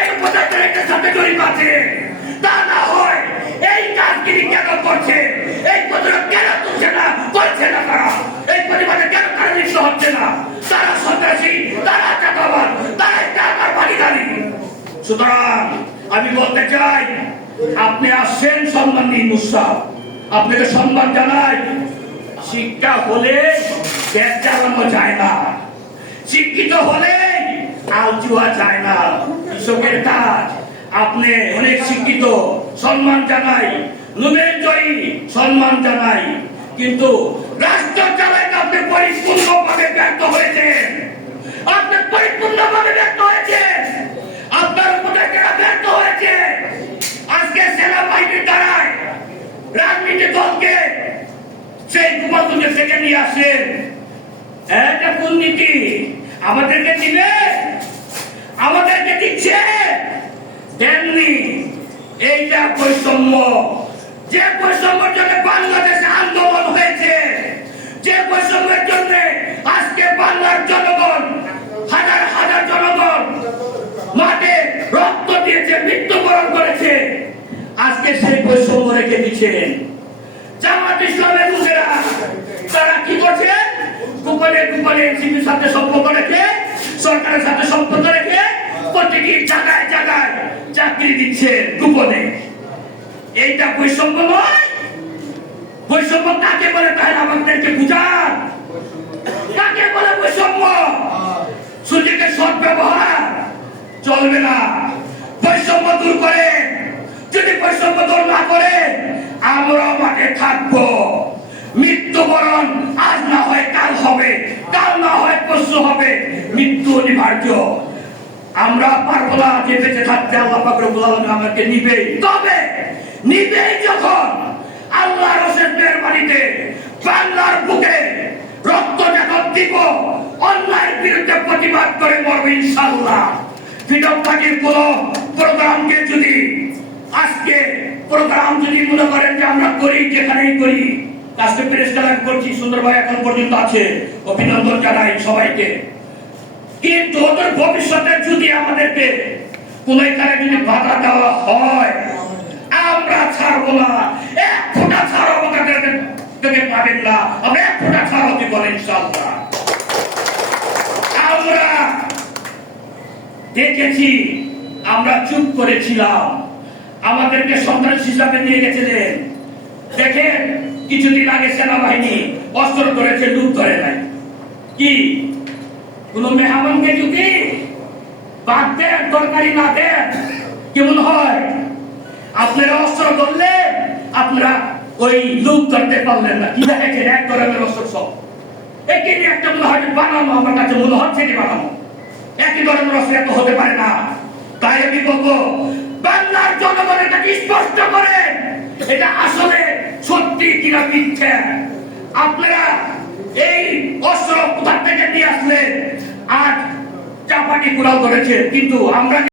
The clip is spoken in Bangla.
এই উপজাতির সাথে জড়িত আছে তা না হয় এই কাজগিরি কেন করছে এই কেন তুলছে না করছে না তারা এই পরিবারে কেন হচ্ছে না তারা সন্ত্রাসী তারা তারা সুতরাং আমি বলতে চাই, আপনি আসছেন সম্মান নিন মুসাফ আপনাকে সম্মান জানাই। শিক্ষা হলে ব্যাগ চালানো যায় না। শিক্ষিত হলে আলচুয়া যায় না। কৃষকের কাজ, আপনি অনেক শিক্ষিত, সম্মান জানাই। জয়ী, সম্মান জানাই। কিন্তু রাষ্ট্র চালাইতে আপনি পরিপূর্ণভাবে ব্যর্থ হয়েছেন। আপনি পরিপূর্ণভাবে ব্যর্থ হয়েছেন। আপনার ব্যর্থ হয়েছে। আজকে সেনাবাহিনীর দ্বারায় রাজনীতি দলকে সেই কুমারগঞ্জের থেকে নিয়ে আসেন। এটা কোন নীতি? আমাদেরকে দিবে? আমাদেরকে দিচ্ছে। দেননি এইটা বৈষম্য। যে বৈষম্যের জন্য বাংলাদেশে আন্দোলন হয়েছে, যে বৈষম্যের জন্য আজকে বাংলার জনগণ, হাজার হাজার জনগণ মাঠে রক্ত দিয়েছে, মৃত্যুবরণ করেছে। আজকে সেই বৈষম্য রেখে দিচ্ছেন জামাত ইসলামের লোকেরা তারা কি করছে? গোপনে গোপনে এনসিপির সাথে সম্পর্ক রেখে সরকারের সাথে সম্পর্ক রেখে প্রতিটি জায়গায় জায়গায় চাকরি দিচ্ছে গোপনে। এইটা বৈষম্য নয়। বৈষম্য কাকে বলে তাহলে আমাদেরকে বুঝান। কাকে বলে বৈষম্য? সুযোগের সৎ ব্যবহার চলবে না। বৈষম্য দূর করে যদি বৈষম্য দূর না করে আমরা মাঠে থাকব। মৃত্যুবরণ আজ না হয় কাল হবে। কাল না পরশু হবে, মৃত্যু অনিবার্য। আমরা পারব না যে বেঁচে থাকতে আল্লাহ পাক রব্বুল আমাকে নিবে তবে নিবে যখন আল্লাহ রসের মেহরবানিতে বাংলার বুকে রক্ত যখন দিব, অন্যায়ের বিরুদ্ধে প্রতিবাদ করে মরবে ইনশাআল্লাহ। ফ্রিডম পার্টির কোন প্রোগ্রামকে যদি আজকে, প্রোগ্রাম যদি মনে করেন যে আমরা করি, যেখানেই করি আজকে প্রেস করছি এখন পর্যন্ত আছে। অভিনন্দন জানাই সবাইকে। কিন্তু ওদের ভবিষ্যতে যদি আমাদেরকে কোন এখানে যদি বাধা দেওয়া হয়, আমরা ছাড়বো না। এক ফোঁটা পাবেন না। আমরা এক ফোঁটা ছাড় ইনশাআল্লাহ। আমরা দেখেছি, আমরা চুপ করেছিলাম। আমাদেরকে সন্ত্রাস হিসাবে নিয়ে গেছিলেন। দেখেন, কিছুদিন আগে সেনাবাহিনী অস্ত্র করেছে লুট করে নাই। কি? কোন মেহমানকে যদি বাদ দেন তরকারি না দেন, কেমন হয়? আপনারা অস্ত্র করলে আপনারা ওই লুট করতে পারলেন না। কি দেখেছেন এক ধরনের অস্ত্র সব। একে নিয়ে একটা মনে হয় বানানো, আমার কাছে মনে হচ্ছে যে বানানো। একই ধরনের অস্ত্র এত হতে পারে না। তাই আমি বলব, বাংলার জনগণ কিনা মিথ্যা? আপনারা এই অস্ত্র কোথা থেকে নিয়ে আসলেন? আর চাপাটি কুড়াল ধরেছে, কিন্তু আমরা